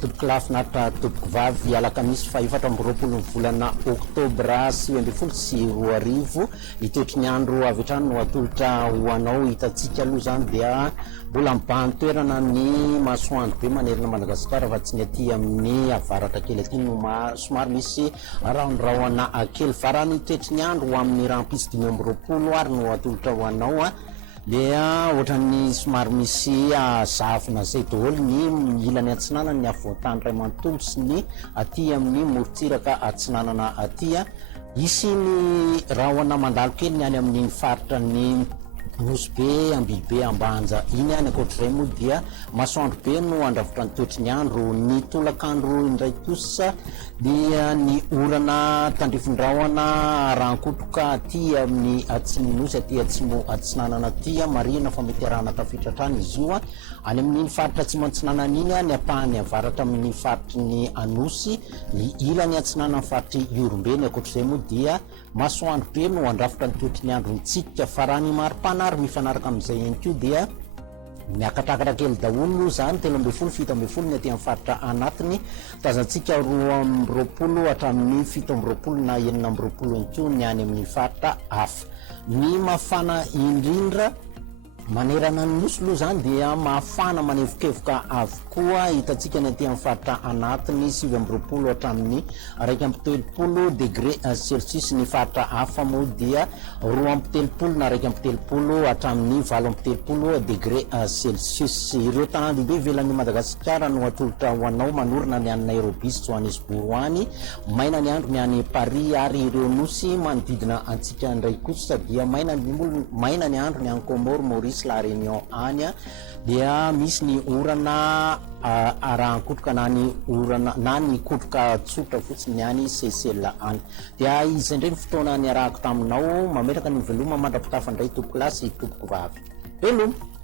tompoko lafinaritra tompoko vavy alakamisy fa 4 ny volana oktobra 2024 itoetry ny andro avy hatrany no atolotra ho anao hitatsika aloha zany dia mbola mibahany toerana ny masoandro be manerina Madagasikara fa tsy ny aty amin'ny avaratra kely aty no somary misy raondraona kely farany toetry ny andro ho amin'ny rampisy 5 ary no atolotra ho anao dia ohatran'ny somary misy zavona zay daholo ny ilany atsinanana ny avoatany ray manontolo sy ny aty amin'ny morontsiraka atsinanana aty isy ny rahona mandalo kely ny any amin'ny faritra ny Nosy be Ambibe Ambanja iny any ankoatrizay moa dia masoandro be no andravotra ny toetry ny andro ny tolakandro indray kosa dia ny orana tandrifondrahona rankotroka aty amin'ny atsimo nosy aty atsimo atsinanana aty marina fa mety arahana tafiditra trany izy io any amin'ny faritra atsimo atsinanana iny ny apahany avaratra amin'ny faritry ny anosy ny ilany atsinanana faritry Iorombe ankoatrizay moa dia masoandro be no andravotra ny toetry ny andro nitsika fa raha ny maripana ary mifanaraka amin'izay ihany koa dia miakatrakatra kely daholo zany 13 17 ny aty amin'ny faritra anatiny tazantsika 20 hatramin'ny 17 na 9 ihany koa ny any amin'ny faritra hafa ny mafana indrindra manerana ny nosy aloha zany dia mafana manevokevoka avokoa hitatsika ny aty amin'ny faritra anatiny 20 hatramin'ny 1.30 degré celsius ny faritra hafa moa dia 2.30 na 1.30 hatramin'ny 7.30 degré celsius ireo tanàndehibe ivelan'ny Madagasikara no atolotra ho anao manorina ny any Nairobi sy Johannesburg any maina ny andro ny any Paris ary ireo nosy manodidina antsika indray kosa dia maina ny andro ny any Comore Maurice la Réunion any dia misy ny orana arahankotroka na ny orana na ny kotroka tsotra fotsiny any Seychelles any dia izay indray ny fotoana ny arahako taminao mameraka ny veloma mandrapitafa indray tompoko lasy tompoko vavy veloma.